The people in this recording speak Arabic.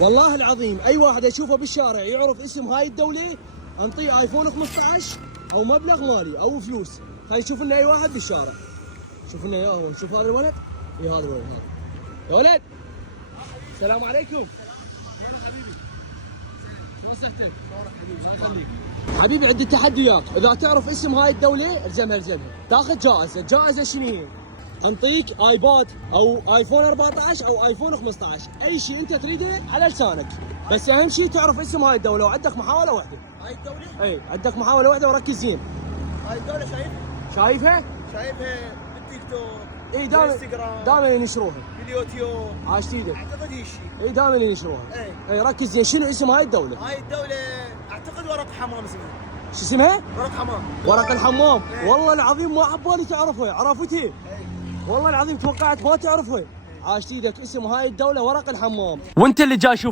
والله العظيم اي واحد اشوفه بالشارع يعرف اسم هاي الدولة انطيه ايفون 15 او مبلغ مالي او فلوس. خلي يشوف لنا اي واحد بالشارع. شوف لنا اياه، شوف هذا الولد. اي هذا الولد هذا. يا ولد السلام عليكم. هلا حبيبي. شو صحتك؟ الله يخليك. حبيبي عندي تحديات، اذا تعرف اسم هاي الدولة الزمها تاخذ جائزة. الجائزة شنو هي؟ انطيك ايباد او ايفون 14 او ايفون 15، اي شيء انت تريده على لسانك، بس اهم شيء تعرف اسم هاي الدولة وعندك محاولة واحدة. هاي الدولة؟ اي عندك محاولة واحدة وركز زين. هاي الدولة شايفها؟ شايفها بالتيك توك. اي بالانستغرام. دائما ينشروها. باليوتيوب. عاشت ايدك. اعتقد هي الشيء. اي دائما ينشروها. اي ركز زين، شنو اسم هاي الدولة؟ هاي الدولة اعتقد ورق حمام اسمها. شو اسمها؟ ورق حمام. ورق الحمام. والله العظيم ما عبالي تعرفها، عرفتها. والله العظيم توقعت ما تعرفها. عاشت ايدك، اسم هاي الدولة ورق الحمام. وانت اللي جاي